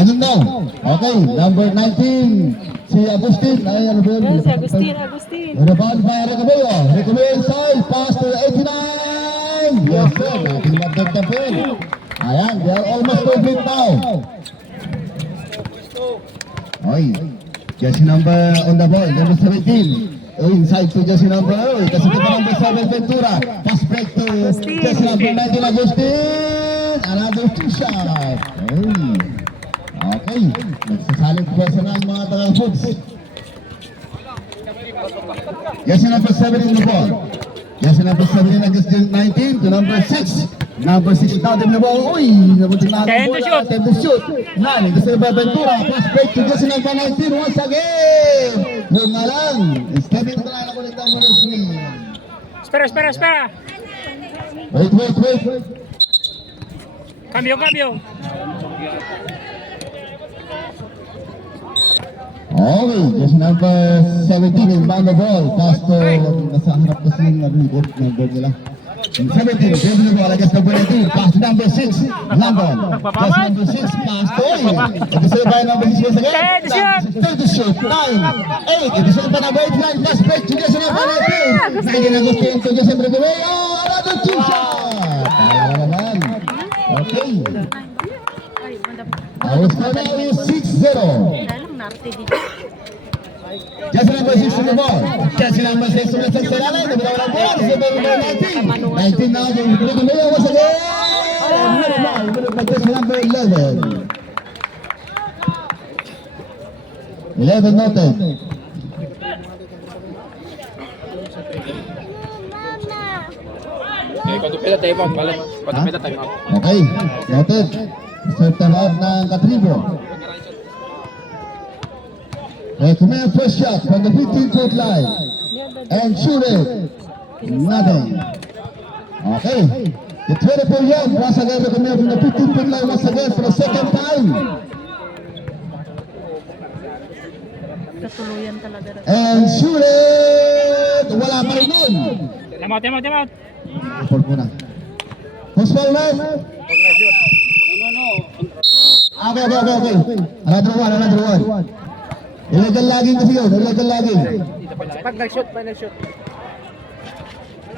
Anong daw? Okay, number 19. Si Agustin. Ay, ano ba yun? Si Agustin. Rebound by Recabello. Recabello inside. Pass to 89. Yes, sir. Nating magdagdag po yun. Ayan, they are almost complete now. Oy, jersey number on the ball, number 17. Inside to jersey number 8. Kasi ito number 7, Ventura. Pass break to jersey number 19, Agustin. Another two shot. Okay, nagsasalit po sa ng mga taga-foods. Jersey number 7 in the ball. Jersey number 7 against 19 to number 6. Number 6 down the ball. Uy, nabuting na ang bola. Time to shoot. 9, gusto na Ventura. Pass break to jersey number 19 once again. Yung nga lang. Stepping to na lang ulit ang number 3. Espera. Wait. Cambio. Okay, jersey number 17 in bound the ball. Pass to, nasa harap kasi yung nabibot nila. 17, gives the ball against number 18. Pass to number 6, London. Pass to number 6, pass to 8. It is by number 6 once again. Time to shoot. 9, 8. It is by number 89. Pass break to jersey number 19. Naging Agustin to jersey number 8. Oh, another two shot. Kaya naman. Okay. Our score now is 6-0. Jersey number 6 in the ball. Jersey number 6 on the second line. The ball is number 19. 19 now. The middle once again. Jersey number 11. 11 noted. Okay, noted. Start time out ng Katribo. Recommend first shot from the 15-foot line. And shoot it. Nothing. Okay. The 24-yard once again recommend from the 15-foot line once again for the second time. Katuluyan talaga. And shoot it. Wala pa rin nun. Time out. Report muna. Post ball man. Okay. Another one. Illegal laging kasi yun. Pag nag-shoot.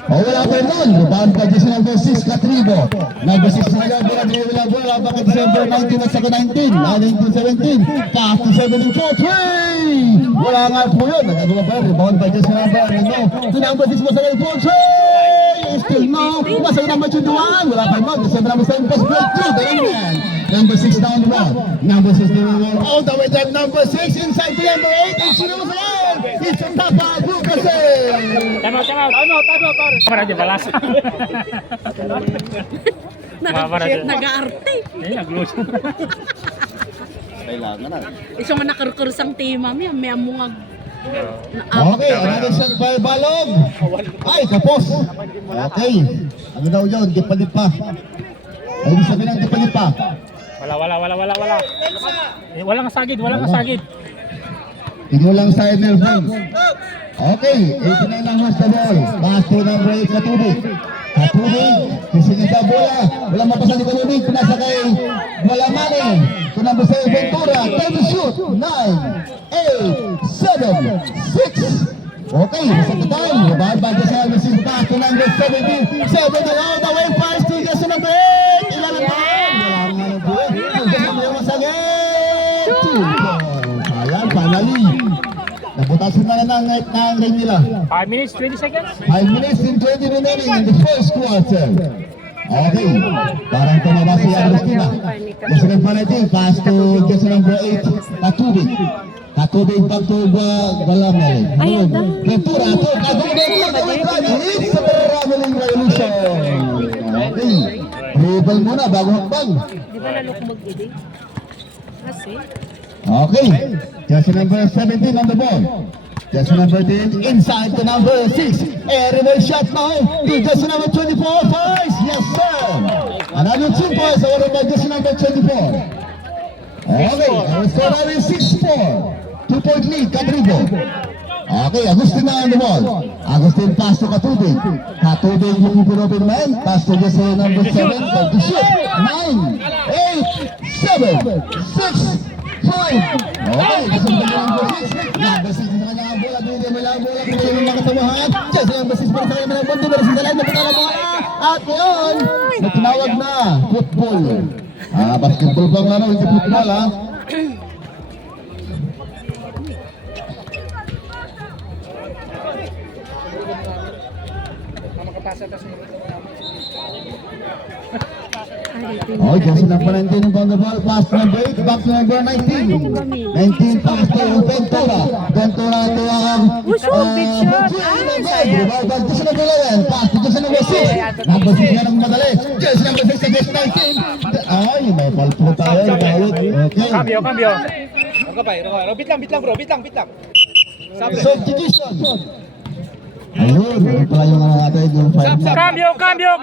Wala pa rin nun. Rebound pa jersey number 6, Katribo. Number 6 na lang. Wala pa kay December 19 at saka 19. 19-17. Pass to 17-4. Wala nga po yun. Nagagawa pa rin. Rebound pa jersey number 9. To number 6 masagay 4. Still no. Masagay number 21. Wala pa rin nun. December number 7. Pass break 2. Ayan. Number 6 down the ball. Number 6 down the ball. All the way to number 6 inside to number 8. And shoot it again. It's a tapa. Lucas. Time out. Para di balas. Nag-aarte. Nag-lose. Kailangan na. Isang manakarkursang tema may amungag. Okay, another shot by Balog. Ay, kapos. Okay. Ano daw yun? Di palit pa. Ay, sabi ng di palit pa. Wala. Walang sagid. Tignan lang sa Nelson. Okay, 89 lang mas the ball. Pass to number 8, Katubig. Kisingin sa bola. Walang mapasal ni Katubig. Pinasa kay Malamani. To number 7, Ventura. Time to shoot. 9, 8, 7, 6. Okay, sa time. Rebound by the number 6. Pass to number 17. 17 all the way. Pass to just number 8. Ilan ang time? Walang ano po. Masagay. 2 balls. Ayan, finally. Naputasin na ng ring nila. 5 minutes, 20 seconds. 5 minutes and 20 remaining in the first quarter. Okay, parang tumaba si Agustina. Jersey number 19, pass to jersey number 8, Katubig back to Galamel. Ventura, it's a traveling revolution. Okay, dribble muna bago hakbang. Di ba lalo kung mag-ibig? Kasi? Okay, jersey number 17 on the ball. Jersey number 10 inside to number 6. Reverse shot now to jersey number 24. First, yes sir. Another 2 points over by jersey number 24. Okay, our score now is 6-4. 2-point lead, Katribo. Okay, Agustin na ang ball. Agustin pass to Katubig. Katubig yung pinopin man. Pass to just number 7. Time to shoot. 9, 8, 7, 6, 5. Okay, kasundan na number 6. Number 6 sa kanya ang bola. Hindi mo lang bola. Kung yung mga kasamahan. Just number 6 para sa kanya ng bondi. Pero sa dalan na pitala bola. At ngayon, may tinawag na football. Basketball ba nga hindi football ha? Oh, just number 19 on the ball, pass number 8, back to number 19. 19 pass to Ventura. Ventura to big shot. Sayang. back to number 11, pass to just number 6. Number 6 na ng madali. Just number 6 against 19. Ay, may ball po tayo. Okay. Cambio, cambio. Bit lang bro, bit lang. Substitution. Ayun, ano pala yung mga natin yung 5 na. Cambio.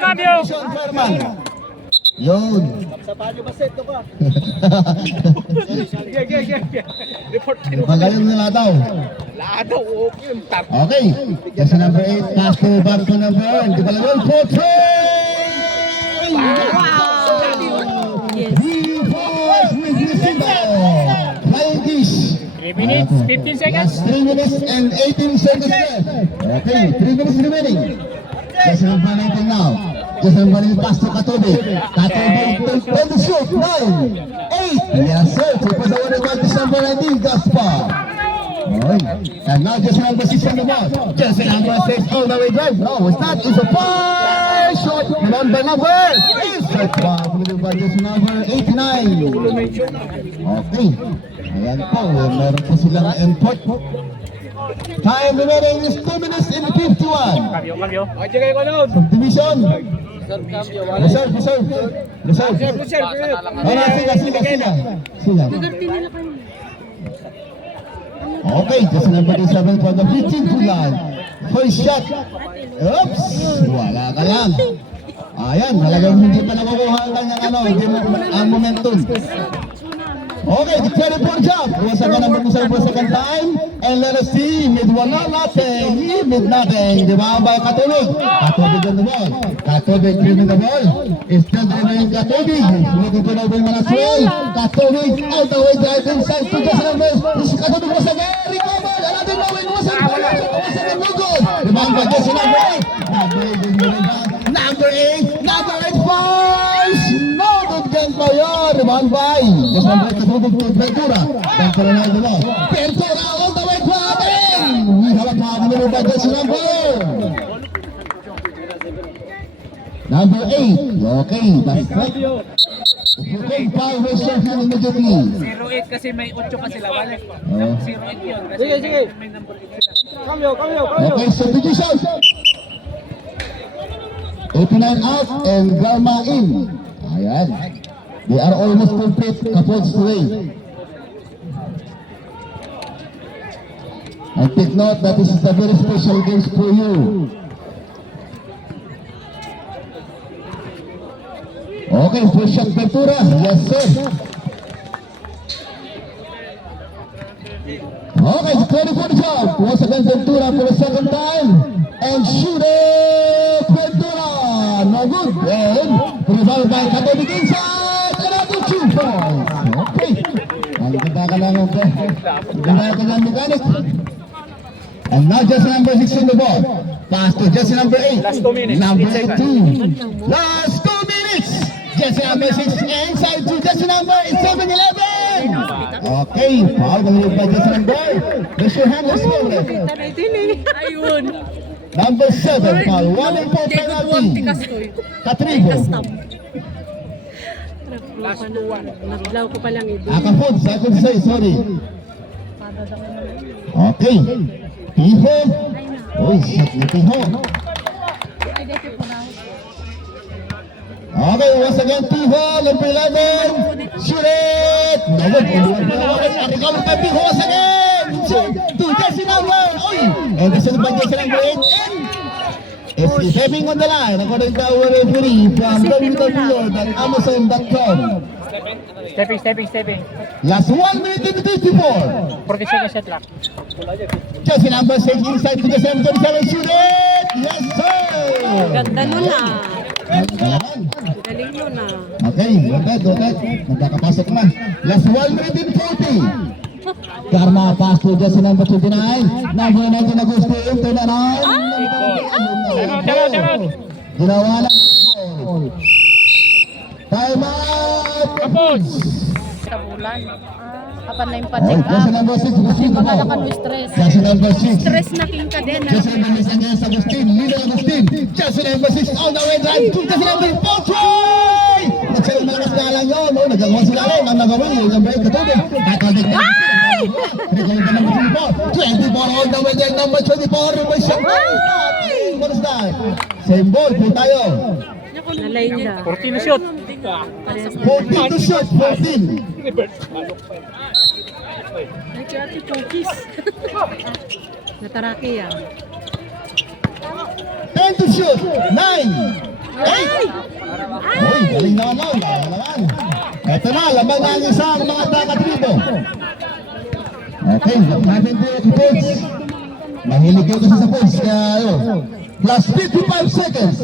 Ferman. Yun. Pagayon nila daw. Okay. Kasi number 8, pass to back to number 1. Di pala yun, 4-3! Yes. Flying dish. 3 minutes, 15 seconds. 3 minutes and 18 seconds left. Okay, 3 minutes remaining. Just number 19 now. Just number 19 pass to Katobe. Katobe to the shoot. 9, 8. Yes, sir. Triple the one about just number 19, Gaspar. Alright. And now just number 6 on the ball. Just number 6 all the way drive. No, it's not. It's a far shot. Number is set by just number 89. Okay. Ayan po. Meron po silang import. Time remaining is 2 minutes and 51. Cambio. Subdivision. Reserve. Sila. Gagartin nila kayo. Okay, just number 7 for the 15 line. First shot. Oops! Wala ka lang. Ayan, talagang hindi pa nakukuha ang kanyang ang momentum. Okay, the carry for jump. Once again, number 7 for second time. And let us see, mid nothing. Di ba ba Katubig? Katubig on the ball. Katubig dribbling the ball. It's still dribbling Katubig. Looking for Noble Manaswell. Katubig all the way drive inside to just number. Katubig was again. Recover. Another Noble was again. No good. Di ba ba just number 8? Number 8 falls. No good game pa yun. Di ba ba? Just number 8 Katubig to Ventura. Ventura na the ball. Ventura all the way to atin. Hawak mga ba just number 8. Okay, that's right. Okay, foul was shot immediately. 08 kasi may 8 pa sila, wala. Oh. 08 yun. Kasi may number 8 sila. Okay, substitution. 89 out and Galma in. Ayan. They are almost complete couples today. And take note that this is a very special game for you. Okay, first shot Ventura. Yes, sir. Okay, the 24 shot. Once again Ventura for the second time. And shoot it! Ventura! No good. And resolved by Katubig inside. Another 2 points. Okay. Ang ganda ka lang, okay. Ganda ka lang mechanic. And now just number 6 on the ball. Pass to just number 8. Last 2 minutes. Number 8 2. Last 2 minutes. Just number 6 inside to just number 7-11. Okay, foul by just number. Raise your hand, let's go. Ayun. Number 7, foul. 1 for penalty. Katribo. Naglaw ko pa lang ito. Akapod, second say, sorry. Okay. Piho. Uy, shot ni Piho. Okay, once again, Piho, number 11. Shoot it. Recover by Piho once again. Shoot to Jesse number. Uy. And this is by Jesse number 8. It's having on the line according to our referee from www.amazon.com. Stepping. Last 1 minute and 54. 40 seconds set lock. Jersey number 6 inside to the 737. Shoot it! Yes, sir! Ganda nun ah. Ayan. Galing nun ah. Okay, noted. Magkakapasok na. Last 1 minute and 40. Karma pass to Jersey number 29. Number 19 Agustin. Turn around. Time out. Ginawa lang. Time out! Kapos! Kapan na yung Oh, pa-check Jersey up. number 6 Agustin. Magalakan mo stress. Jersey number 6. Stress na king ka din ah. Jersey number 6 against Agustin. Leader Agustin. Jersey number 6 on the way drive. Jersey number 4. Try! Nagsayang malakas nga lang yun. Oh, nagagawa sila rin. Ang nagawin yung number 8 katubig. Kakadik na. Recall the number 24. 24 on the way drive. Number 24. Number 7. What is that? Same ball po tayo. Nalay niya. 40 na shoot. 14 to shoot. 14. Ay, kaya ati Chokis. Nataraki ah. 10 to shoot. 9. 8. Ay! Uy, galing naman. Ito na, laban na ang isang mga taga-tribo. Okay, natin po yung points. Mahilig kayo kasi sa points, kaya ayun. Plus 55 seconds.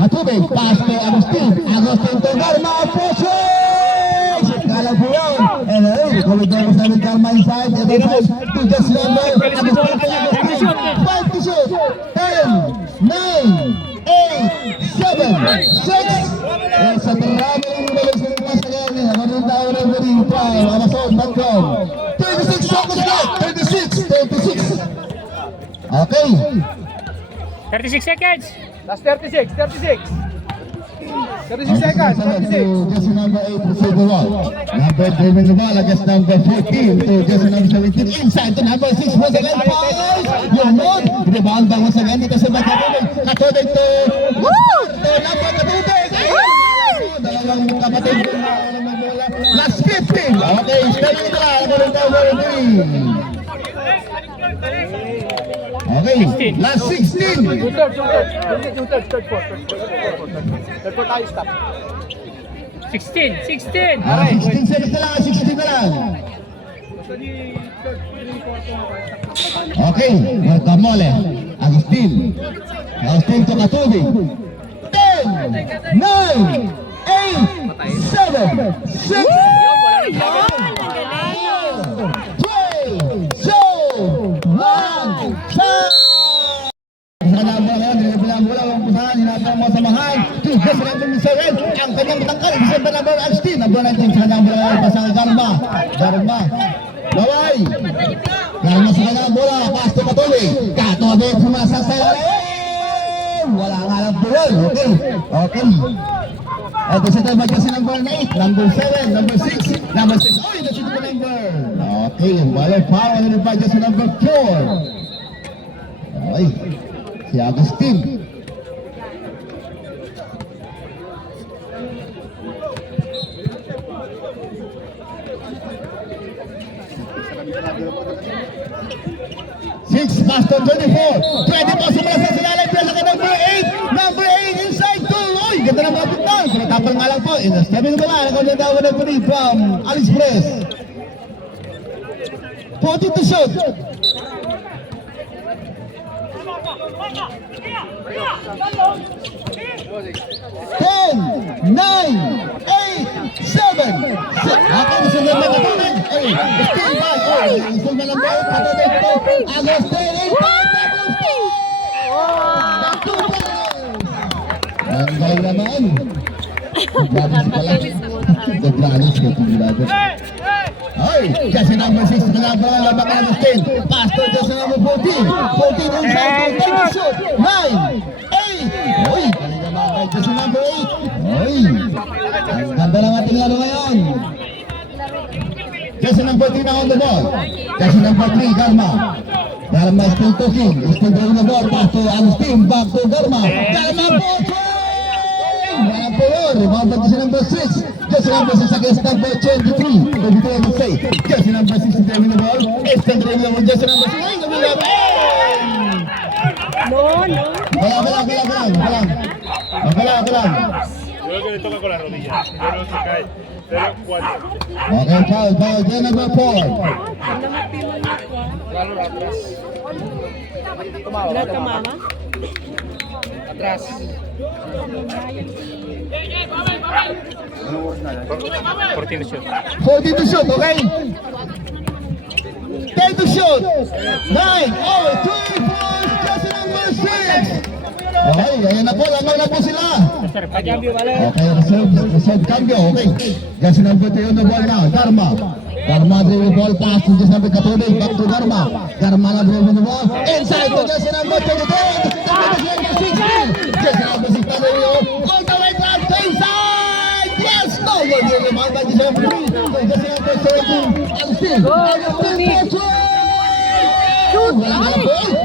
Katubig, pass to Agustin. Agustin to Garma, Poches! Kala po yun. And ayun, kumit na sa amin Garma inside. Ito side to just number. Agustin to Agustin. 5 to shoot. 10, 9, 8, 7, 6. Sa marami ng umalis ng class na yan. Ako rin tao rin mo rin. Amazon.com. 36 seconds left. 36. Okay. 36 seconds. Last 36 seconds. 36. Jersey number 8 receive the ball. Number 3 with the ball against number 14 to jersey number 17. Inside to number 6 once again. Pass! Yun. Rebound ba once again dito sa Katubig. Katubig to number Katubig. Dalawang kapatid. Last 15. Okay, steady na. Ako rin tao okay, last 16. Third four tayo, stop. 16. 16 seconds na lang, 16 na lang. Okay, Kamole, Agustin to Katubig. 10, 9, 8, 7, 6, 3, 2, 1, time! Bilang bola ang pusahan, hinatang mo sa mahal. Tugas na ng Misael, ang kanyang tangkal. Isa ba number 16? Number 19 sa kanyang bola, pasang Garma. Laway. Garma sa kanyang bola, pass to Katubig. Katubig, sumasasaya. Wala nga lang po yun. Okay. Ito sa tayo kasi number 8, number 7, number 6, number 6. Oh, that's the number. Okay, balo power na rin pa dyan sa number 4. Okay. Si Agustin. Six pass to 24. 20 pass sa sa sinalay. Pesa ka number 8. Number 8 inside 2. Uy, ganda ng mga puntan. Tapang nga lang po. Sabi ko naman, ako na daw na po rin from AliExpress. 40 to shoot. 10, 9, 8, 7, 6. Ako na sa naman na tuloy. Ay, still by. Still na lang ba? Katubig po. Agustin, 8 ang galing naman. Gratis pala. Gratis ko itong ginagawa. Ay, kasi number 6 na lang labang Agustin. Pastor just number 14. 14 inside. 10 shoot. 9, 8. Uy, galing naman kay just number 8. Uy, ang ganda ng ating laro ngayon. Just number 3 na on the ball. Just number 3, Garma. Garma is still talking. Still throwing the ball. Pass to Agustin. Back to Garma. Garma po. Walang po yun. Rebound kasi number 6. Just number 6 against number 23. 23 I would say. Just number 6 is driving the ball. It's controlling naman just number 6. Ay, gabi na. Wala. Yo creo que le toca con la rodilla. Pero no se cae. Okay, foul, game number 4. Wala tumama? Atras. 14 to shoot. 14 to shoot, okay? 10 to shoot. 9, 3, 4, just number 6. Okay, ayan na po, lamang na po sila. Okay, reserve cambio, okay. Just number 3 on the ball now, Dharma. Dharma dribble ball pass to just number 12, back to Dharma. Dharma na dribble the ball, inside to just number 22. Just number 6, all the way back to inside. Yes, no, we're going to mark by just number 3. Just number 17, Agustin. Agustin, shoot!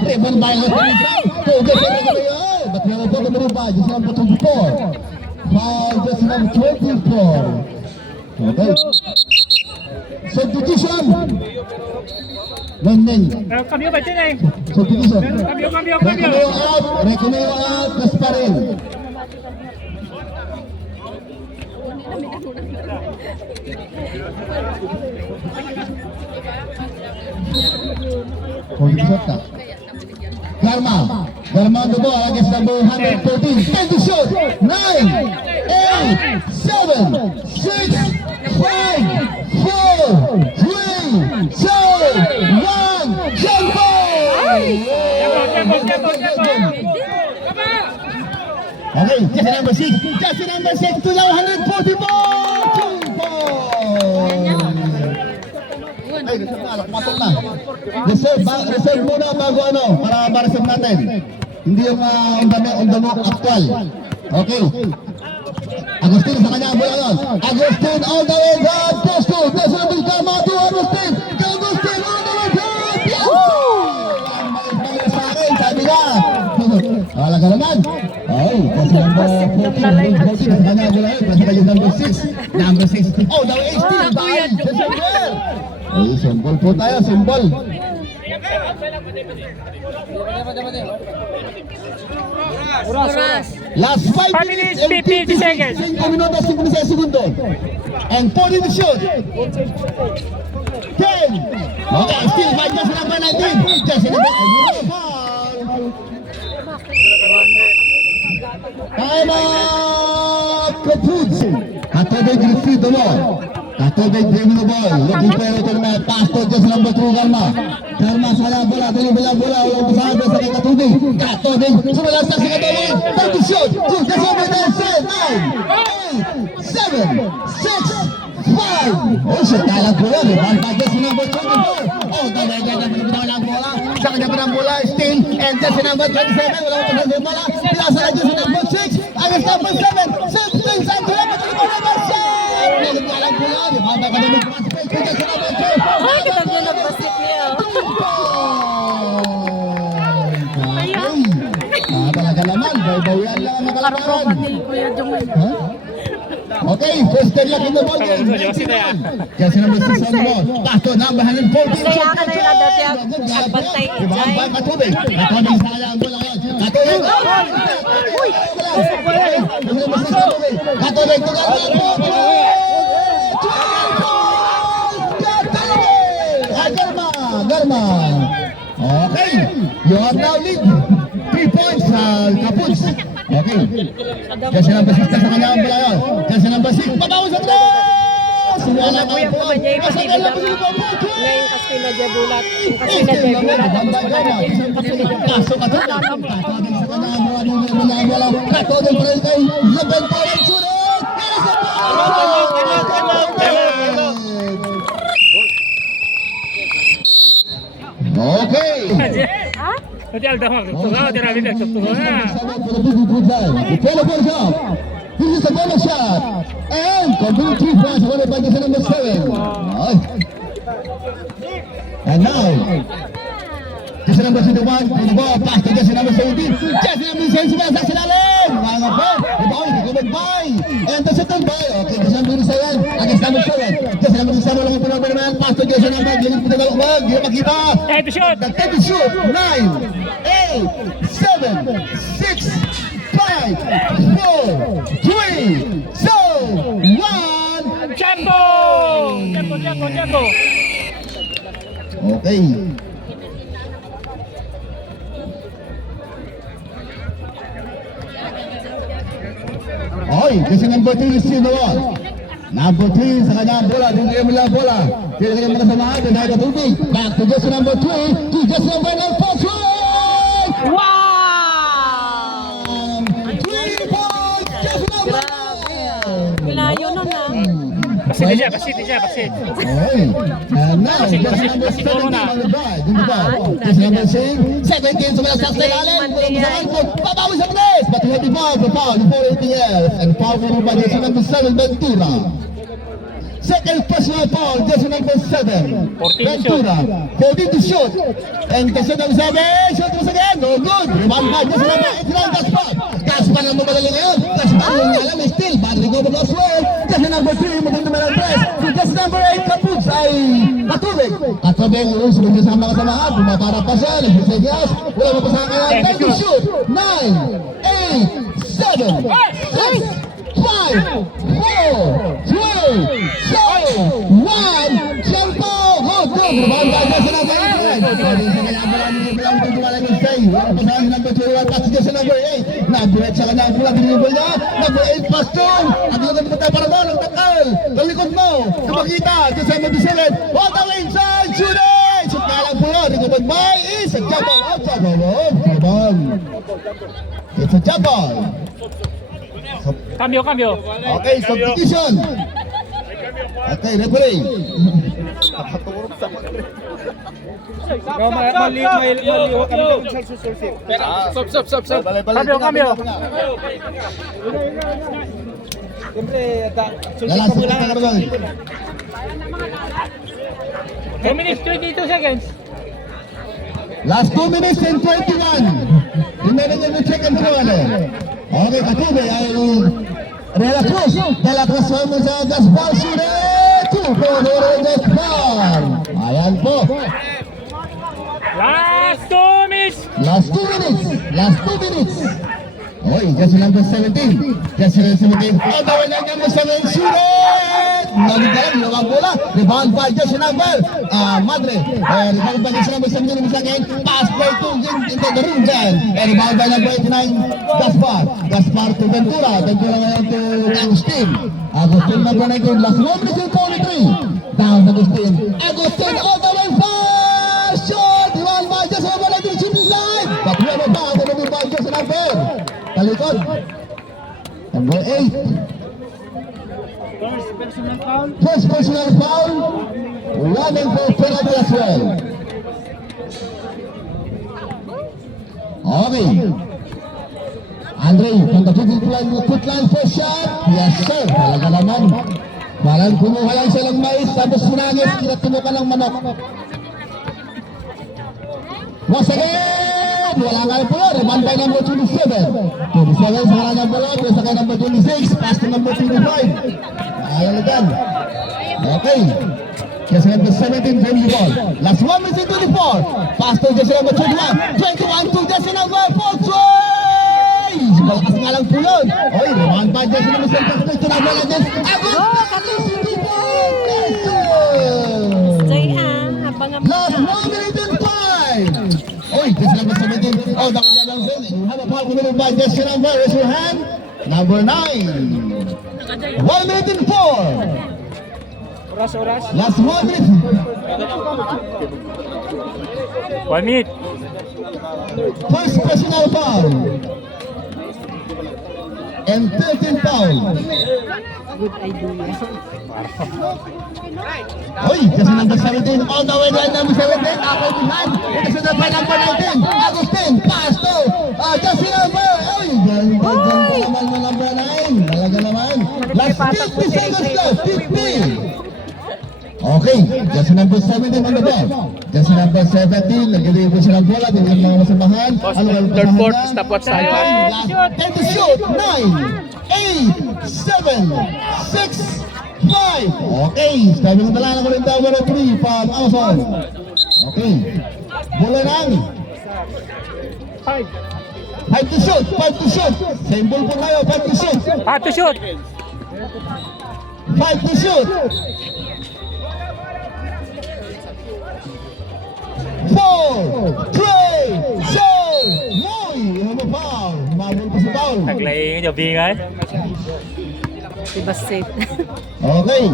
Ribbon by Agustin. But we have a bottom number, just number 24. Foul, just number 24. Okay. Substitution. Neng. Cambio ba dyan eh? Substitution. Cambio. Recomeo out, Gasparin. Substitution. Garma on the ball against number 114. 10 to shoot. 9, 8, 7, 6, 5, 4, 3, 2, 1. Jump Okay, just number 6. Just number 6 to the 140 ball. Ay, pasok na. Reserve muna bago para ma-reserve natin. Hindi yung undamo actual. Okay. Agustin sa kanya ang bola yun. Agustin all the way down. Post to. Desiree Bilcama to Agustin. Agustin all the way down. Yes! Mali sa akin, sabi niya. Wala ka naman. Ay, kasi number 14 sa kanya ang bola yun. Kasi kayo number 6. Number 6. Oh, the way 18. Dahil, December. Ay, symbol po tayo, symbol. Oras. Last 5 minutes and 50 seconds. 5 minutos, 56 segundos. And 40 to shoot. 10. Okay, still 5 just number 19. Just number 19. Time out, Caputs. Katobig Griffith mo. Katobig dribble the ball. Looking for it on the pass to just number 2, Garma. Garma sa bola, bola. Walang pasado sa Katobig. Katobig, sumalastak si Katobig. Time to shoot. Just over there, 9, 8, 7, 6, 5. Oh, shit, kalang bola. Rebound by just number 24. Oh, dahil ng bola. Sa kanya pa ng bola, Sting. And just number 27. Walang pasado sa bola. Pinasa na just number 6. Against number 7. Sting sa number 27. Kalang bola. Rebound by Katobig. Ay, kitang na basket niya. Talaga naman, bayan lang ang Parang nakalabaran. kapatid ko yan yung Okay, first dead lock in the ball game. Kasi number 6 on the ball. Pass to number 114. Kaya ka na yun ang dati ang agbantay. Rebound by Katubig. Katubig sa kanya ang bola ngayon. Katubig! Katubig to Garma. Okay, you are now lead. 3 points Caputs. Okay. Kasi number 6 sa kanya ang bola yun. Kasi number 6, babawas ang tres! Wala Ako yung kumanya yung pasilid ang ngayon kasi na Jabulat. Kasi na Jabulat. Tapos wala na din. Pasilid ang Pasok ka doon. Katodin sa kanya ang bola ng Katodin pa rin kay Laban pa rin sunod. Okay. Nanti alda mo, tugaw, tira bibig, tugaw na. The telephone shot. This is the bonus shot. And complete 3 points won by the number 7. And now, Jesse number 21, the ball pass to Jesse number 17. Jesse number 17, sa sinalim. Mga po, the ball, the good by. And the second ball, okay, Jesse number 7, against number 7. Jesse number 7, lang po naman, pass to Jesse number, giling po na wag, hindi makita. Time to shoot. The time to shoot, 9, 8, 7, 6, 5, 4, 3, 2, 1. Jump Jago. Okay. Okay, kasi number 3 is still the one. Number 3 sa kanyang bola, hindi mula bola. Hindi kanyang mga samahan, din ay katubig. Back to just number 3, to just number 9, for 3! Wow! 3 points, just number 9! Malayo nun ah. Pasit siya, pasit. Okay. And now, just number 17 on the drive. Dito ba? Just number 6, 17 sumala sa ilalim. Babawi sa place. But we have the foul for foul before anything else. And foul for by just number 7, Ventura. Second personal foul, just number 7. 14 Ventura. 14 to shoot. And just number 7, shoot once again. No good. Rebound by just number 8, Gaspar. Gaspar ang mamadali ngayon. Gaspar yung alam is still. Bad recover as well. Just number 3, maganda naman ang press. So just number 8, Caputs ay Katubig. Katubig, sumunod sa mga kasamahan. Bumabara pa siya. Nagsisenyas. Wala mo pa sa akin. Time to shoot. 9, 8, 7, 6, 5, 4, 3, 2, 1. Jumpo! Good, good. Rebound by just number 8. Sorry sa kanya. Walang tutuwalan yung say. Wala pa sa akin. Number 2, pass just number 8. Nabuhet sa kanya. Pula, binibol niya. Number 8, pass doon. At yung kami patay para doon. Ang takal. Talikod mo. Kapagkita. Just number 7. All the way inside. Shoot it! Shoot nga lang po yun. Recovered by is a jump ball. Outside ball. Rebound. It's a jump ball. Cambio. Okay, substitution. Okay, referee. Maliwa kami kung saan susulsip. Stop. Cambio. Siyempre, Lalas, substitution ka naman. 2 minutes, 22 seconds. Last 2 minutes and 21. Remaining in the second quarter. Okay, Katube ay De La Cruz mo sa Gaspar Suret. 2 for Gaspar. Ayan po. Last 2 minutes. Last 2 minutes. Okay, just number 17. Just number 17. Oh, dawin na number 7. Suret. Naligalan, yung ang bola. Rebound by just number Madre. Rebound by just number 17. Again, pass play to into the ring then. Rebound by number 89. Gaspar to Ventura. Ventura ngayon to Agustin. Agustin number 19. Last 1 minute and 43. Down Agustin. Agustin all the way fast. Shot. Rebound by just number 19. Shooting line. But we have a foul. Rebound by just number. Talikod. Number 8. First personal foul. Running for penalty as well. Okay. Andre, from the foot line for shot. Yes sir. Talaga naman. Parang kumuha lang siya ng mais. Tapos sinagis. Kinatumukan ng manok. Once again. Wala nga rin po yun. Rebound by number 27. 27 sa kanya bola. Sa kanya number 26. Pass to number 25. Ayaw dyan. Okay. Just number 17 from the ball. Last 1 minute and 24. Pass to just number 21. 21 to just number 4. Malakas nga lang po yun. Oy, rebound by just number 17. To number 11. Last 1 minute and 5. Oy, just number 17. Oh, nakanya lang din. Have a foul committed by just number. Raise your hand. Number 9. 1 minute and 4. Oras. Last 1 minute. 1 minute. First personal foul. And 13 foul. Good idea. Oy, just number 17. All the way down number 17. Ako behind. Just number 19. Agustin. Pass to. Just number. Oy, ganda naman mo number 9. Talaga naman. Last 50 seconds left. 50. Okay, just number 17 on the ball. Just number 17, nag-deliver siya ng bola, din yung mga masamahan. Third, fourth, stopwatch tayo. Time to shoot, 9, 8, 7, 6, 5. Okay, sabi ng talaga ko rin daw, 3 from Amazon. Okay, bola lang. 5 to shoot, 5 to shoot. Same ball po tayo, 5 to shoot. To shoot. 5 to shoot. 4, 3, so, Moy, ano foul? Mabul pa si foul. Taglay nyo, bingay. Diba safe? Okay.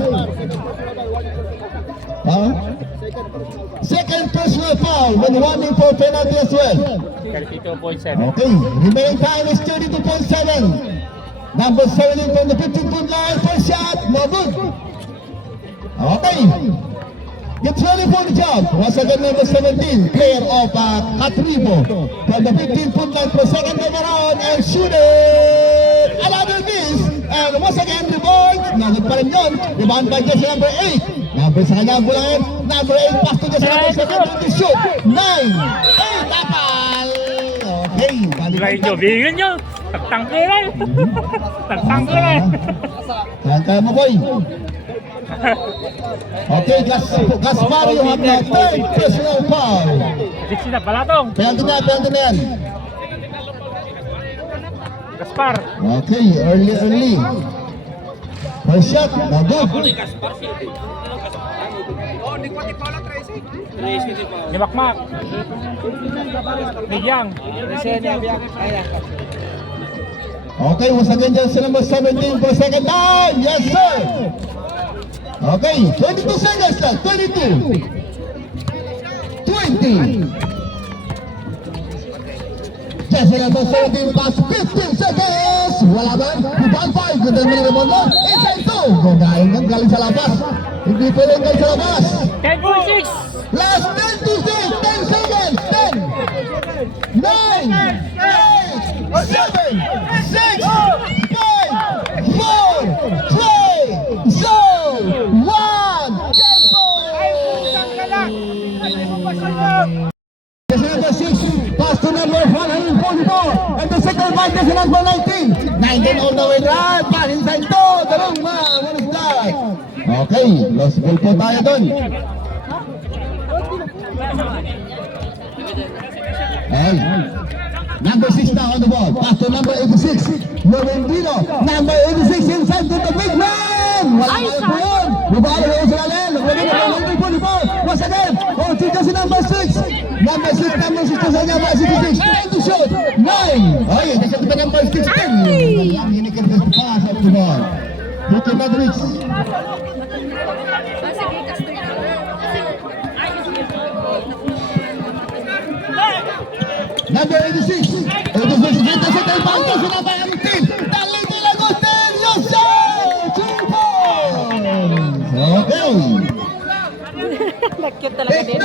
Second personal foul when running for penalty as well. 32.7. Okay, remaining time is 32.7. Number 17 from the 15-foot line, first shot, no good. Okay, get ready for the job. Once again, number 17, player of Catribo from the 15-foot line for second time around and shoot it. Another miss. And once again, rebound. Nagod pa rin yun. Rebound by jersey number 8. Number sa kanya, bulan. Number 8, pass to jersey number 7 to shoot. 9, 8, tapal. Okay. Taglay nyo, bingay nyo. Tagtangkilan. Tagtangkilan. Kaya mo, boy. Okay, Gaspar, you have the third personal foul. Diksi na, balatong. Penalty na yan. Gaspar. Okay, early. First shot, no good. Nimakmak. Bigyang. Okay, once again, just number 17 for second time. Yes, sir. Okay, 22 seconds left. 22. 20. Jersey number 17 past 15 seconds. Wala ba? Rebound 5. Ganda mo na rin mo. Inside 2. Gagayin ng galing sa labas. Hindi pwede galing sa labas. 10.6. Last 10 to 6. 10 seconds. 10. 9. 8. 7. 6. 5. 4. 3. 2. 1. Tempo! Jersey number 6, pass to number 144, and the second one, jersey number 19. 19 all the way right, pass inside 2, dalawang what is that? Okay, lost ball po tayo dun. Ay, number 6 now on the ball, pass to number 86, Novendino, number 86 inside to the big man! Wala kayo po yun! Rubalo yung sa lalel, Novendino, number 44, once again, oh, jersey number 6, Number 6 sa number 66. And to shoot. 9. Oh, yeah. That's the number 16. Ini can just pass up the ball. Puto Madrid. Number 86. 86. Kita sa tayo panto. Sinabay ang team. Daling nila Agustin. Yes, sir. 2 points. Okay. Cute talaga din.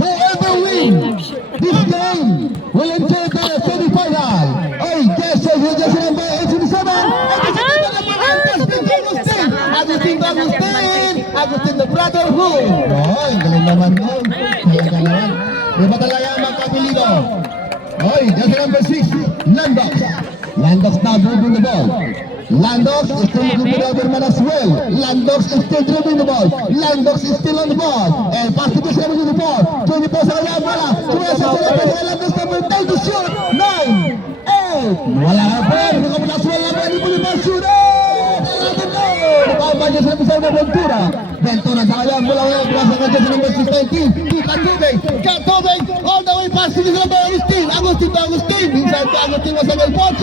Whoever wins this game will enter the semi-final. Ay, guess who just number 87? Agustin the Brotherhood. Ay, galing naman nun. Iba talaga ang magkapilido. Ay, just number 6, Landox. Landox now dribbling the ball. Landox is still looking for the other man as well. Landox is still dribbling the ball. Landox is still on the ball. And pass to the 74. 24 sa kanya bola. 2 sa Landox number 10 to shoot. 9, 8. Wala na po. Nakamulas wala na. Hindi po na shoot. Nakapagyan sa number Ventura. Ventura sa kanya bola. Wala sa kanya sa number 619. To Katubeng. Katubeng. All the way pass to the number 18. Agustin to Agustin. Inside to Agustin was again 4.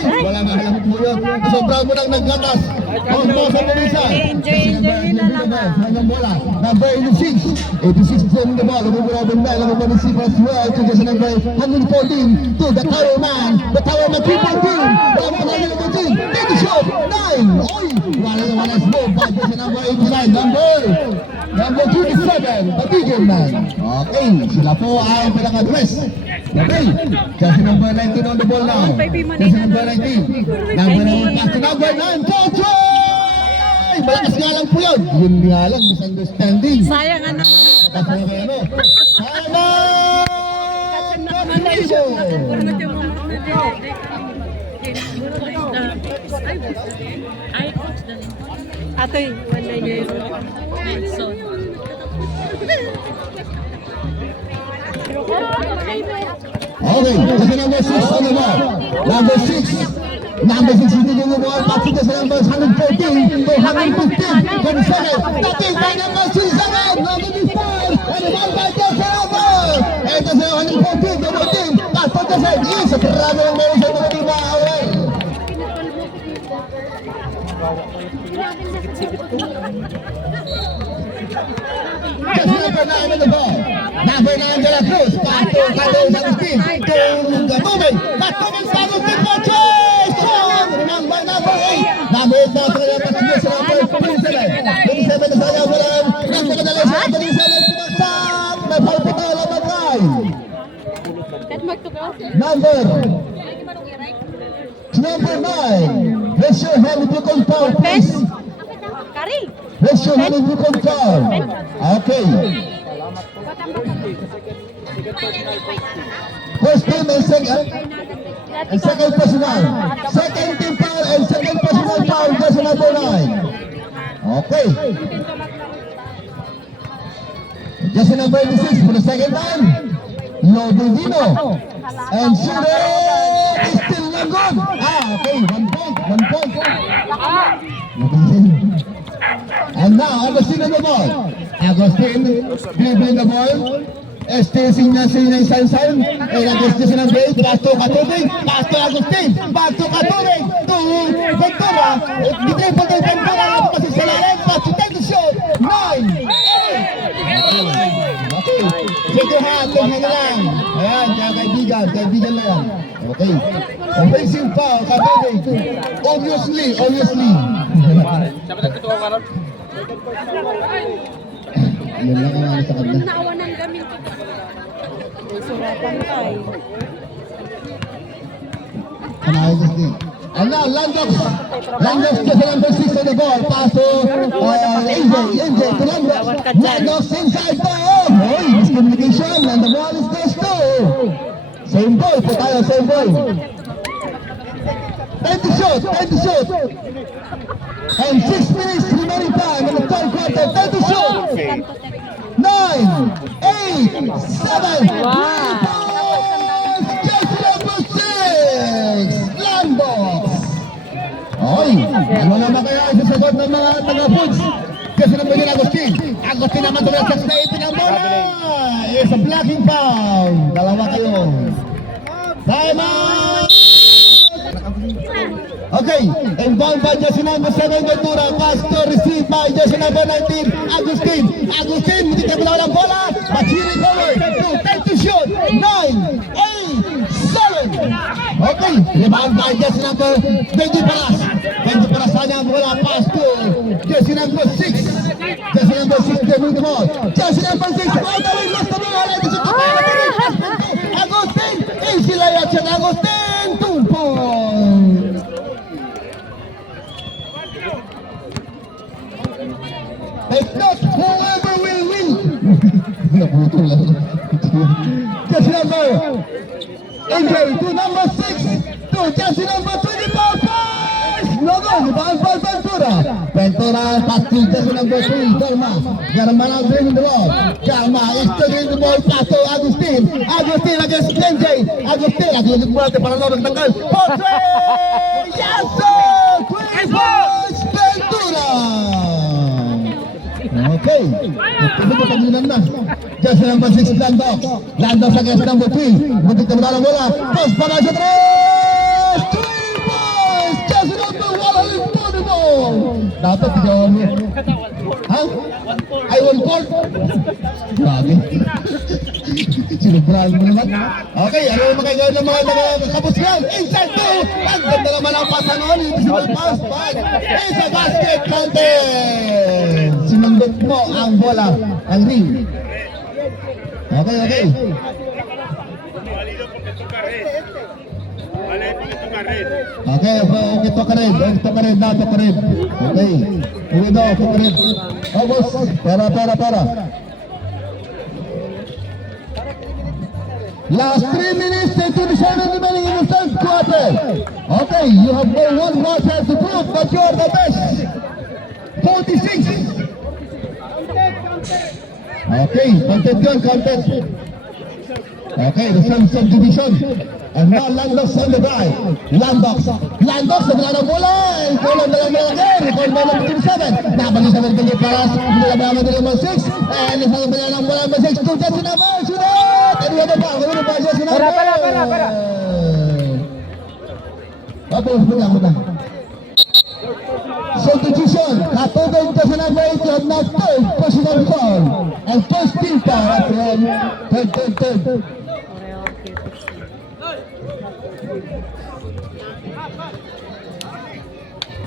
Wala na alam po yun. Sobrang mo nang naglatas. Sa Melissa. Enjoy nila lang. Hanggang bola. Number 86. 86 from the ball. Robin Bell. Ang mga receiver as well. To just number 114. To the Tower Man. The Tower Man 3.2. Number 114. Take the shot. 9. Oy. Wala naman as well. Back to number 89. Number 27. The bigger man. Okay. Sila po ay pinaka-dress. Okay. Kasi number 19 on the ball now. Kasi number 19. Number 9. Pass to number 9. Ay, malakas nga lang po yun. Yun nga lang, misunderstanding. Sayang ano. Tapos na ano. Atoy, 190. Nelson. Okay, kasi number 6 on the ball. Number 6. Number 6 is the ball. Patrick is number 114 to 115. 27. Tapping by number 27. Number 5. And the ball by number Dasal, sa terreno ng meron sa mga lima away. Just number 9 on the ball. Number 9 De La Cruz. Pato, Carlos Agustin. Tung Gatubin. Gatubin sa Agustin Moches. Number 8. Number 8 na sa dapat niya sa number 27. 27 na sa kanya mula. Nagpapadala sa 27. Pumaksak. May palpita na magkay. Number 9. Raise your hand if you confirm, please. Kari. Raise your hand if you confirm. Okay. First team and second personal. Second team foul and second personal foul. That's number 9. Okay. Just number 26 for the second time. Lodovino. And shooter is still not good. Okay. 1 point. 1 point. And now, Agustin on the ball. Agustin, dribbling the ball. Sinang Sansan. And Agustin sinang break. Pasto Katubig. Pasto Agustin. Pasto Katubig. To Ventura. Di-triple kay Ventura. Napapasig sa lalim. Pasto take the shot. 9. 8. Okay. Sige ha. Tingnan lang. Ayan. Kaya kaibigan lang. Okay. Offensive foul. Katubig. Obviously. Dapat nagtutuwa ka ron? Yan lang ang ano sa kanya. Nawa ng gamit ko. May suratan tayo. And now, Landox to the number 6 on the ball. Pass to AJ to Landox. Landox inside ball. Oh, miscommunication and the ball is goes to. Same ball po tayo, same ball. 20 shoot. And 6 minutes remaining time in the third quarter. 30 shoot. 9, 8, 7, 3 balls. Just number 6. Landox. Oy, ano naman kaya sa sagot ng mga taga-foods? Kasi naman yun Agustin. Agustin naman tumagsak sa ipin ang bola. It's a blocking foul. Dalawa kayo. Time out! Okay, inbound by jersey number 7 Ventura. Pass to receive by jersey number 19 Agustin. Hindi ka bilaw ng bola. But he recovered. Take to shoot. 9, 8, 7. Okay, rebound by jersey number 20 Paras. 20 Paras sa niya ang bola. Pass to jersey number 6. Jersey number 6 giving the ball. Jersey number 6. All the way lost the ball. Agustin. Easy layup siya. Agustin. 2 points. It's not whoever will win. Just number AJ to number 6 to just number 24 points. No good. Ball Ventura. Ventura pass to just number 3 Garma now bringing the ball. Garma is taking the ball pass to Agustin against MJ. Agustin bola para lorong tanggal. Potre. Yes sir. 3 points Ventura. Okay. Ito po pag-inan na. Just number 6 Landox against number 3. Butik na mula ng bola. Post para sa 3 points. Just number 1 ball. Dapat tigawin mo. Ha? Ay, 1 point. Grabe. Sinubrahan mo naman. Okay, ano yung magagawin ng mga nakakapos yan? Inside 2. Ang ganda naman ang pasangon. Invisible pass back. It's a basket contest. Sinundot mo ang bola, ang ring. Okay. Okay, toka rin. Okay. Uwi daw, toka rin. Boss. Para. Last 3 minutes and 27 remaining in the third quarter. Okay, you have no one more chance to prove that you are the best. 46. Okay, counted. Okay, the same subdivision. And now Landox on the drive. Landox sa mga ng bola. Ikaw lang again. Ikaw lang ng 27. Nabalik sa mga paras. Nilabang ng number 6. And isang mga ng bola number 6. 2 Jesse number. Sunod! And what about? Para. Tapos, muna. Substitution, katubig ka sa number 8 na third personal foul. And first team foul at third.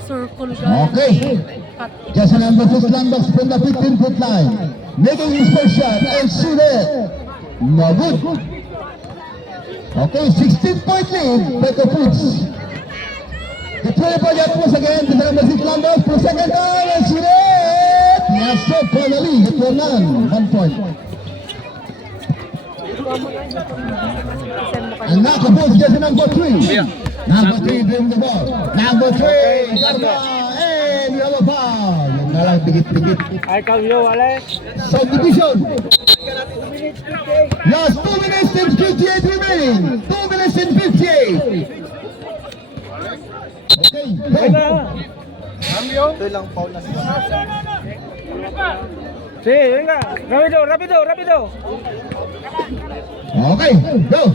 Circle Okay. Just a number 6 Landers from the 15-foot line. Making his first shot and shoot it. No good. Okay, 16-point lead, Beto Foods. The play ball that was again, the number 6 Landers for second time and shoot it. Yes, so finally, it will none. 1 point. And now the ball just number 3. Number 3 bring the ball. Number 3, Garba, and yellow foul. Yung nalang tigit-tigit. Ay, kawyo, ale. Subdivision. Last 2 minutes and 58 remaining. 2 minutes and 58. Okay, go. Cambio. Ito lang foul na sila. Sí, venga. Rápido. Okay, go.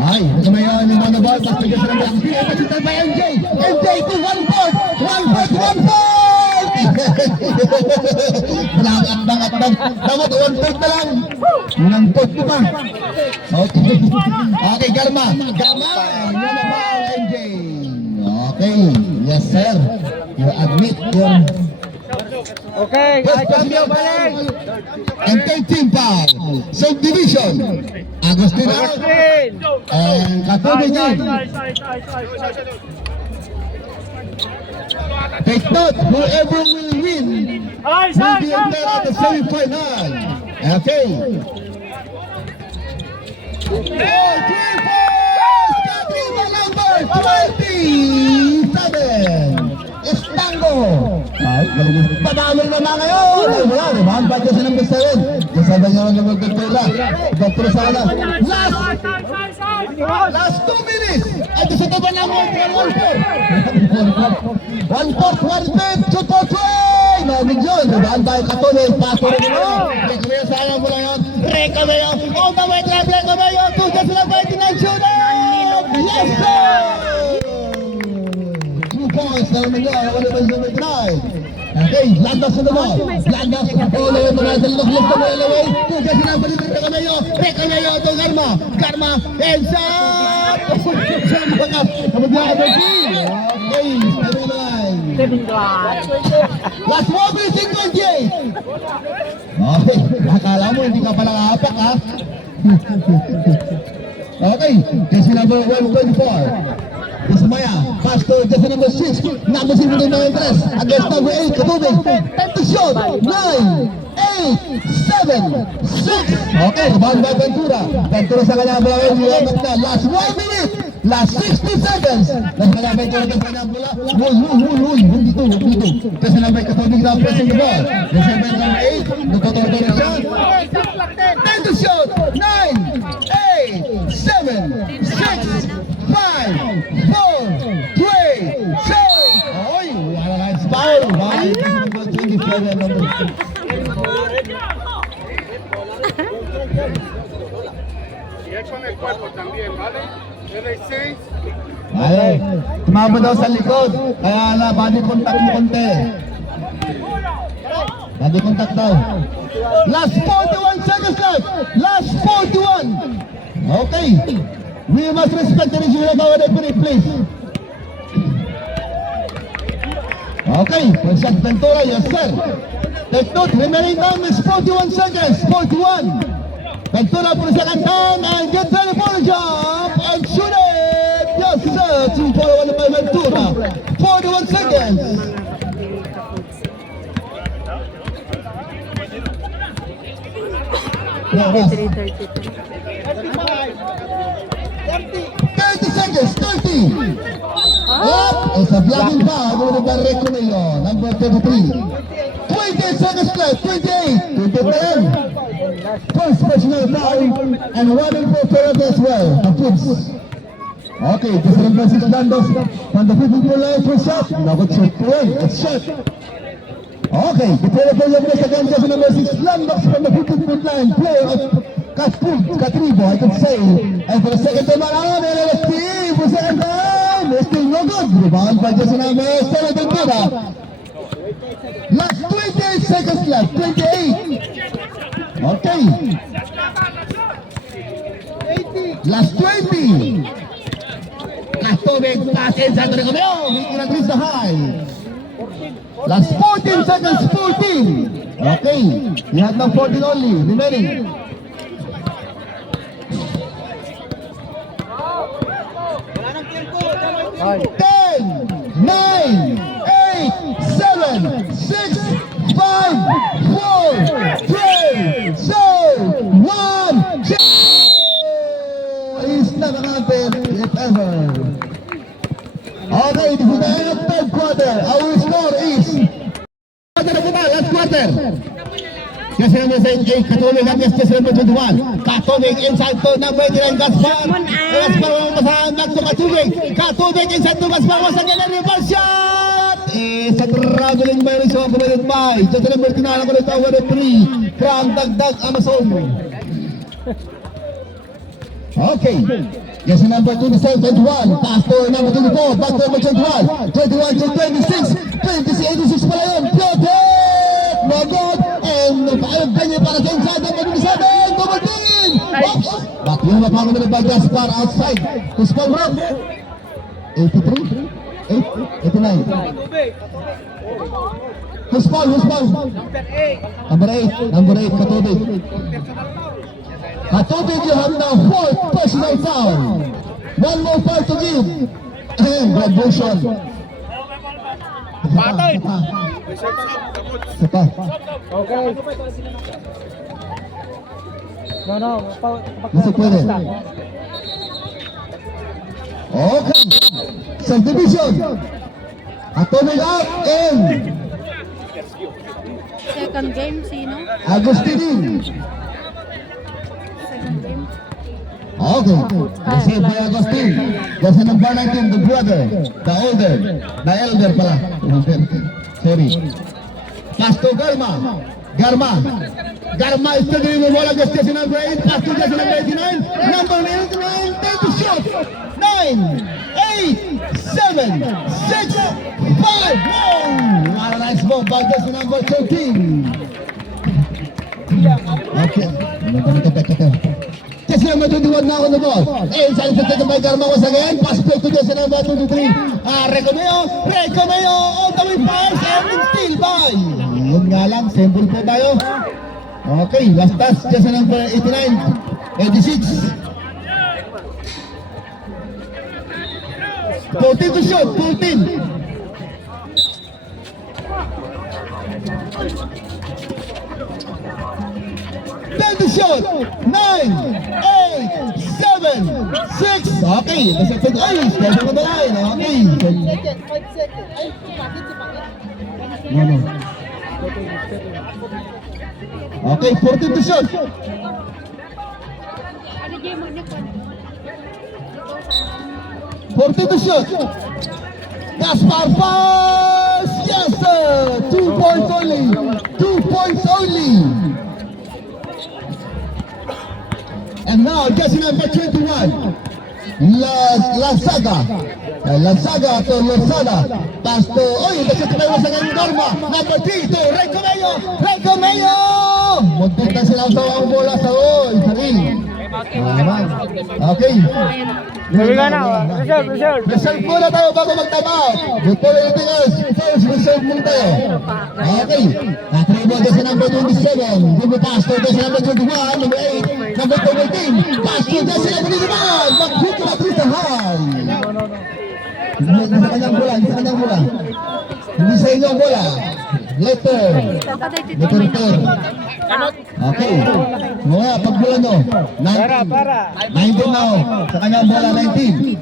Ay, nagkamayan yung mga ball. Tapos bigyan sila ng speed. Pasitay pa MJ. MJ to 1 point. 1 point. Atbang. Dapat 1 point na lang. Unang point pa. Okay. Okay, Garma. Yan na ba, MJ? Okay. Yes, sir. You admit your... Okay, ay, cambio, balik. And 13 foul. Subdivision. Agustin out. And Katubig in. Take note, whoever will win will be entered at the semi-final. Okay. 4-3-4. Number 27. Estango. Ay, padalo naman ngayon. Ay, wala. Rebound pa dyan sa number 7. Kasama niya lang ng Doktora. Doktora sana. Last 2 minutes. At isa ka ba naman? 1-4. 1-5. 2-4. Nabig yun. Rebound tayo katuloy. Paso rin nyo. Rekamaya sayang mo lang yun. Rekamaya. Oh, gawin trap. Rekamaya. 2 just lang 29 shooter. Yes, sir. 2 points na naman yun. Ako naman sa try. Okay, landas na naman. Landas. All the way mga salilok-lok na mga laway. 2 just lang balitin Rekamaya. Rekamaya ito Garma. Garma. Hands up. Okay, 7-9. Last 1 minute and 28. Okay, akala mo hindi ka pala kahapak ha. Okay, kasi number 124. Ismaya, pass to just number 6. Number 6 with the interest. Against number 8, Katubig. 10 to shoot. 9, 8, 7, 6. Okay, rebound by Ventura. Ventura sa kanya bola. Last 1 minute. Last 60 seconds. Last kanya Ventura sa kanya bola. Hul. Hindi to. Kasi number Katubig na pressing the ball. Kasi number 8. Nagtotoro siya. 10 to shoot. 9, 8, 7, 6, 5, 4, 3, 2. Oy, wala na foul. Bye. 27 number. Y es con el cuerpo también, ¿vale? L6. Ay, tumama daw sa likod. Kaya na, body contact mo konti. Body contact daw. Last 41 seconds left. Last 41. Okay. We must respect the region of our referee, please. Okay, Prashad Ventura, yes sir. Take note, remaining time is 41 seconds. 41. Ventura for the second time and get ready for the jump and shoot it. Yes sir, 2-4-1 by Ventura. 41 seconds. Yes. 30 seconds, 30. Up, it's a blocking foul. Go to Barreto Mayo, number 33. 28 seconds left, 28, 29. First personal foul, and 1 in 4 players as well. The Foods. Okay, this is number 6 Landos. From the 50 line for shot. Now it's shot to win, it's shot. Okay, the player for your place again, just number 6 Landos from the 50 line. Player of Catribo, I could say. And for the second time around, Steve, for the second time, still no good. Rebound by Jason Alvarez, 7-2. Last 28 seconds left, 28. Okay. Last 20. Katubig pass inside the Romeo. He can reach the high. Last 14 seconds, 14. Okay. You have now 14 only remaining. 10, 9, 8, 7, 6, 5, 4, 3, 2, 1. Is not counted if ever. Okay, this is the end of third quarter. Our score is last quarter. Just number 8, Katolik against just number 21. Katolik inside to number 89, Gaspar. Gaspar masahan back to Katolik. Katolik inside to Gaspar. Once again, a reverse shot. It's a traveling by Rizzo, committed by just number 29, ako nito, over 3 from Dagdag Amazon. Okay. Yes, number 27, 21. Pass to number 24. Back to number 21. 21 to 26. 26 pala yun. Protect! No good. And Benny para sa inside. Number 27. Double team. Oops! But yung mapangunan by Gaspar outside. Who's ball rock? 83? 89. Who's ball? Number 8. Number 8, Katubig. Katubig, you have now 4th personal foul. One more foul to give. And red motion. Patay. Sapa. Okay. No. Nasa pwede. Okay. Subdivision. Katubig out and Second game, sino? Agustinin. Second game. Okay. Received by Agustin. That's the number 19, the brother, the elder pala. Sorry. Pass to Garma. Garma is still doing the ball against Jason number 8. Pass to Jason number 89. Number 89, take the shot. 9, 8, 7, 6, 5. Boom! What a nice ball by Jason number 13. Okay. Just number 21 now on the ball. Inside the taken by Garma once again. Pass play to Jason number 23. Recomeo on the way pass and still by. Yun nga lang, simple po tayo. Okay, last touch, Jason number 89. 86. 14 to shoot, 14. Then the shot. 9, 8, 7, 6. Okay, nasa second ayos. Nasa the line. Okay. No. Okay, 14 to shot. Ano game mo na 14 to shot. Gaspar pass. Yes, sir. 2 points only. 2 points only. And now, jersey number 21, La Saga to Lozada. Pass to, kasi tumayo sa ngayon Garma. Number 3 to Recomeo. Muntik na silang tawa ang bola sa sarili. Okay. Sabi ka na, reserve. Reserve muna tayo bago mag-time out. Before anything else, first reserve muna tayo. Okay. Natribo sa number 27. Give it pass to sa number 21, number 8, number 17. Pass to sa number 21. Mag-hit na sa high. Hindi sa kanyang bola. Hindi sa inyo ang bola. Letter. Okay. Mga pagbola nyo. 19 now. Sa kanyang bola, 19.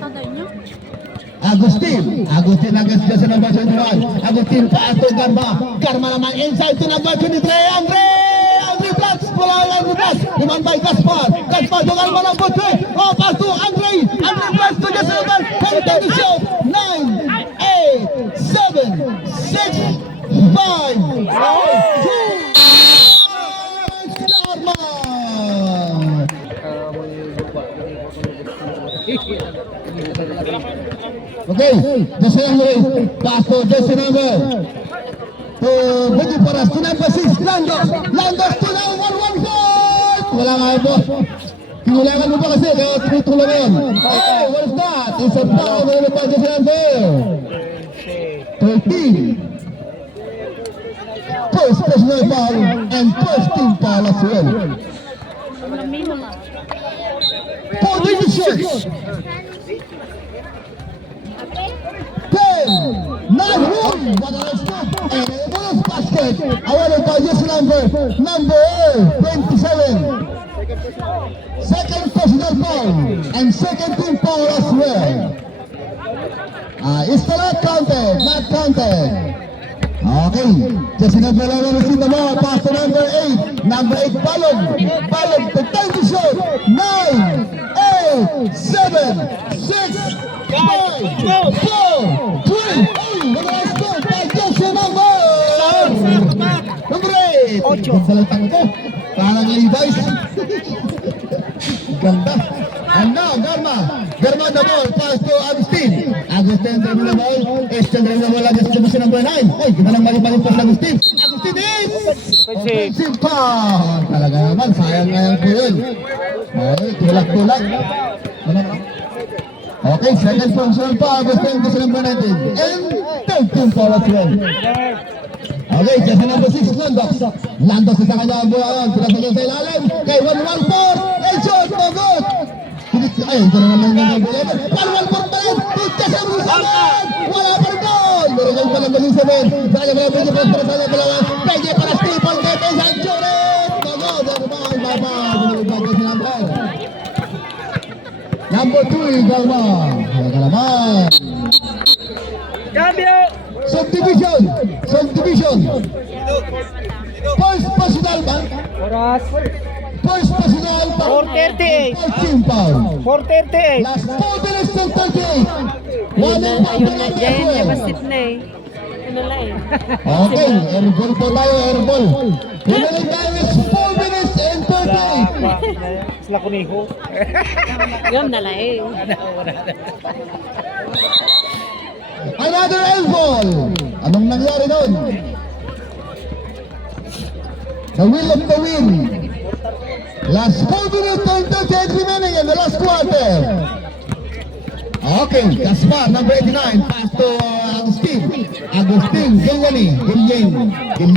Agustin against Jason number 21. Agustin pass to Garma naman inside to number 23. Andre Platz. Andre Platz. Naman by Gaspar to Garma number 3. Oh, pass to Andre Platz to Jason number 22. 9, 8, 7, 6, 5, 4, 3. Garma. Okay, jersey number 8, pass to jersey number to Budi Paras, to number 6, Landos. Landos to now, 1-1 wala nga po. Kinulangan mo pa kasi, kaya tinitulo na yun. Oh, what is that? It's a foul, wala pa jersey number 13. First personal foul and first team foul as well. For the Sharks. 10, 9 room, what a stop, and a bonus basket. Awarded by jersey number 27. Second personal foul and second team foul as well. It's not counted, not counted. Okay, jersey number 11 receive the ball, pass to number 8. Number 8, Balog. Balog, the time to shoot. 9, 8, 7, 6, 5, 4, 3, what score by jersey number 8. Ganda lang ko. Parang Levi's. Ganda. And now, Garma the ball, pass to Agustin. Agustin dribble the ball, extend dribble the ball, Agustin jersey number 9. Oy, ganda lang mali-mali po sa Agustin. Agustin is offensive foul. Talaga naman, sayang nga yan po yun. Okay, tulak-tulak. Okay, second functional foul, Agustin jersey number 19. And third team foul as well. Okay, jersey number 6, Landos. Landos isa kanya ang buwan. Pinasagyan sa ilalim. Kay 1-1-4. And shot, no good. Ay, ito na naman yung buwan. 1-1-4 pa rin. Pagkas ang Rusaman. Wala pa rin doon. Meron pa lang galing sa men. Sa kanya pala, pwede para sa kanya pala. Pwede para Stephen Kete sa Juret. No good. Ano ba ang baba? Bumulog si number. Number 2, Galma. Talaga naman. Subdivision. First personal ba? First personal pa. 4:38. First team foul. 4:38. Last 4 minutes and 38. Ayun na, dyan, yabasit na eh. Ano lang eh. Okay, airball po tayo, airball. Remaining time is 4 minutes and 38. Sila kuniho. Yun na lang eh. Another airball. Anong nangyari doon? The will of the wind. Last 4 minutes and 38 remaining in the last quarter. Okay, Gaspar, number 89, pass to Agustin, Gillian. Ang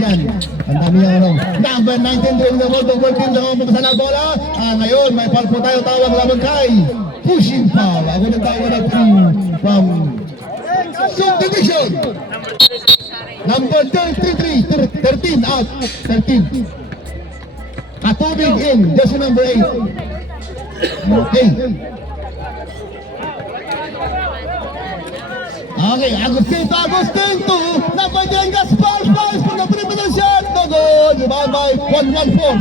dami yung ano. Number 19, doing the ball, double team, nakapagpasa na bola. Ngayon, may foul po tayo, tawag laban kay pushing foul. Ako nagtawag na from subdivision. Number 13 out. 13. Katubig in, jersey number 8. Okay. Okay, Agustin to number 10, Gaspar, pass for the triple shot. No good. Rebound by 1-1-4.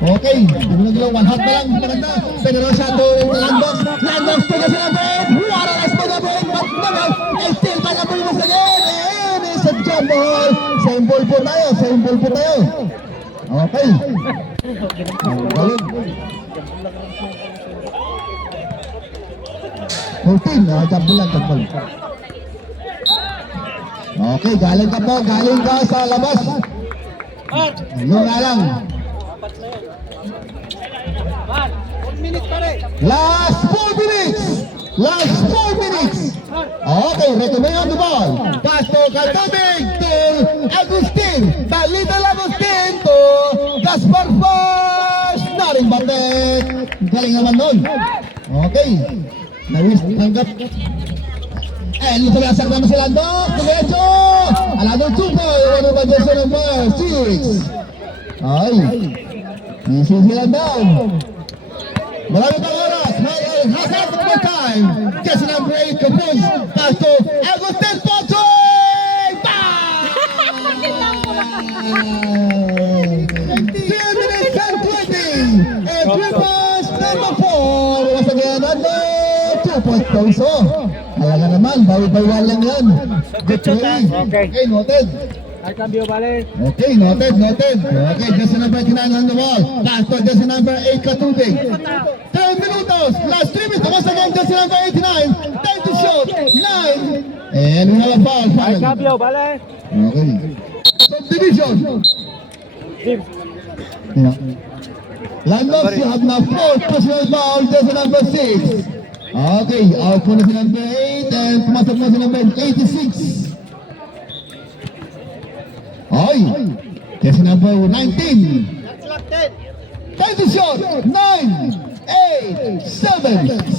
Okay, naglaw 1 hot na lang. Maganda. Pero shot to Landos to jersey number 8. What a nice number 8. But naman, ay still kaya po yung again. And it's a jump ball. Same ball po tayo. Okay. Galing. 14, jump ball. Okay, galing ka sa labas. Yung nga lang. Last 4 minutes. Okay, recommend on the ball. Pass to Katubig to Agustin. The little Agustin to Gaspar Fash. Naring batek. Galing naman nun. Okay. Nawis tanggap. Lumasak naman si Lando. Kumecho. Alado 2 boy. Ano ba dyan sa number 6? Ay. Easy sila daw. Marami pang oras. Has out of time. Just number 8 Kapuz. Pass to Agustin Pochoy. 2 minutes and 20. And 3 points. Number 4. Once again, Lando. 2 points also. Talaga naman. Bawi-bawian lang yan. Good play. Okay, noted. Ay, cambio, vale. Okay, noted. Okay, jersey number 89 on the wall. Pass to jersey number 8 Katubig. 10 minutes segundos. Last 3 minutes. Once again, jersey number 89. Time to shoot. 9. And we have a foul. Ay, Foul. Gabio, bale. Okay. Subdivision. Jim. Yeah. Landlords, you have now 4 personal foul. Jersey number 6. Okay. Out po na si number 8. And pumasok na si number 86. Ay. Jersey number 19. Time to shot. 9, 8, 7, 6, 5,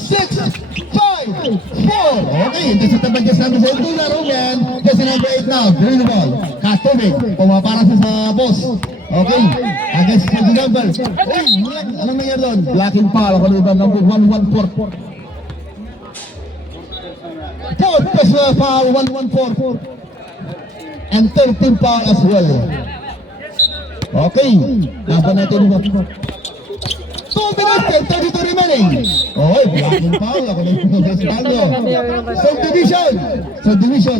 4. Okay, hindi sa tabag jersey number 7. Two laro yan. Jersey number 8 now. Green ball. Katubig. Pumapara siya sa boss. Okay. Against jersey number. Ay, anong nangyari doon? Blocking foul. Ako na number 114. Fourth personal foul. 114. And 13 foul as well. Okay. Laban natin mo. 2 minutes and 32 remaining. Oh, blocking foul. Ako na yung Destaldo. Subdivision. Subdivision.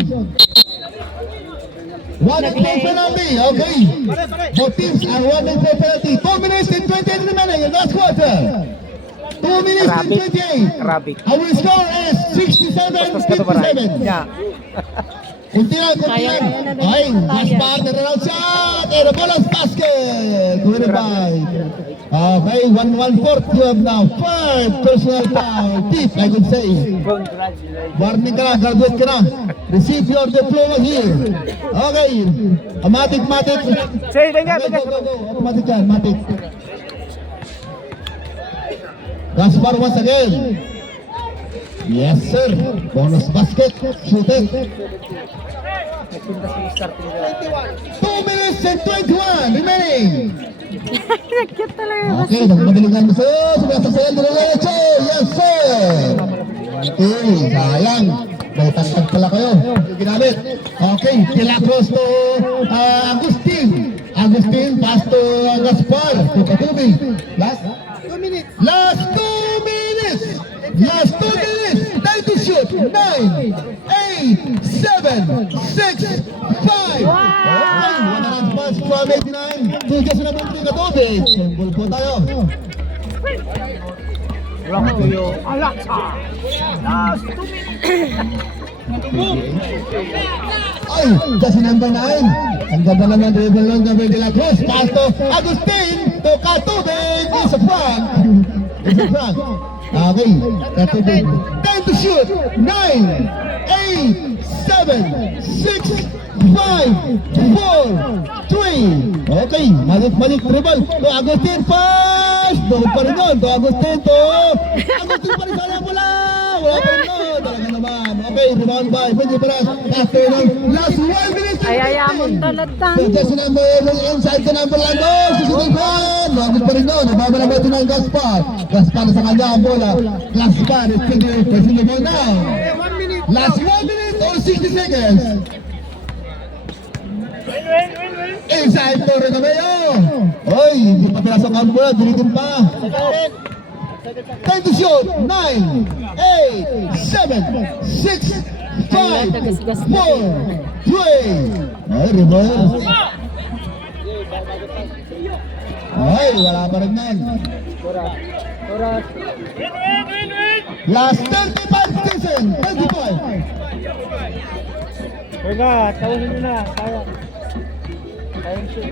1 and 4 penalty. Okay. Both teams are 1 and 4 penalty. 2 minutes and 28 remaining in last quarter. 2 minutes and 28. Rabbit. Our score is 67-57. Yeah. Kunti lang. Ay, Gaspar, turnaround shot. And the ball is basket. 25. Okay, 1-1-4. You have now 5 personal foul. Tip, I could say. Congratulations. Warning ka na, graduate ka na. Receive your diploma here. Okay. Matik. Say, dengar, Okay, dengar. go. Automatic yan, matik. Gaspar once again. Yes, sir. Bonus basket. Shoot it. 2 minutes and 21 remaining. Nag-cute talaga. Okay, magmagalingan mo sir. Sumasasayan din ulit. Yes, sir. Okay, sayang. May tagtag pala kayo. Yung ginamit. Okay, Tilacros to Agustin. Agustin, pass to Gaspar. To Katubi. Last 2 minutes. Last 2 minutes. Last 2 minutes. Time to shoot. 9, 8, 7, 6, 5. Okay, 1 pass from 89. Tugas na po yung Katubi. Symbol po tayo. Ay, kasi number 9. Ang ganda naman dribble ng number de la Cruz. Pass to Agustin to Katubig. It's a prank. It's a prank. Okay, Katubig. Time to shoot. 9, 8, 7, 6, 5, 4, 3. Okay, malik dribble to Agustin. Pass. Doon pa rin yun. To Agustin to Agustin pa rin sa bola. Wala pa rin yun. Talaga naman. Okay, rebound by Benji Perez. After ng last 1 minute. Ay, amon talatan. Just number inside the number lang doon. Susunod pa. Lagos pa rin doon. Nababala ba ito ng Gaspar? Gaspar sa kanya ang bola. Gaspar is facing the ball now. Last 1 minute or 60 seconds. Inside to Renameo. Oy, hindi pa pinasok ang bola. Dilitin pa. Time to shoot. 9, 8, 7, 6, 5, 4, 3. Ay, reverse. Ay, wala pa rin yan. Last 35 season. 25. Wala, tawahin nyo na. Kaya. Kayang shoot.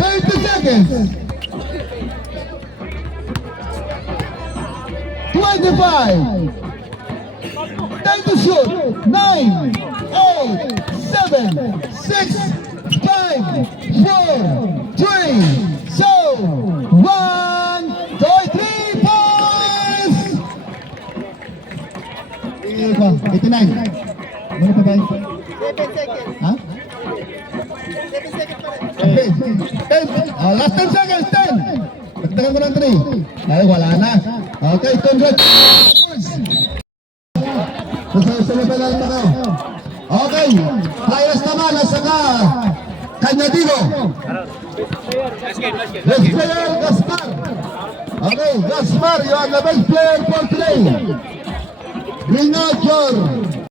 30 seconds. 25. Time to shoot. 9, 8, 7, 6, 5, 4, 3, so 1, 3 points. 89. Ano pa ba? 7 seconds. Ha? 7 seconds pa rin. 10. Last 10 seconds. 10. Pagtagan mo ng 3. Ay, wala na. Okay, congrats. Susunod na lang ako. Okay. Players naman, nasa ka. Kanyadigo. Best player, Gaspar. Okay, Gaspar, you are the best player for today. Bring out your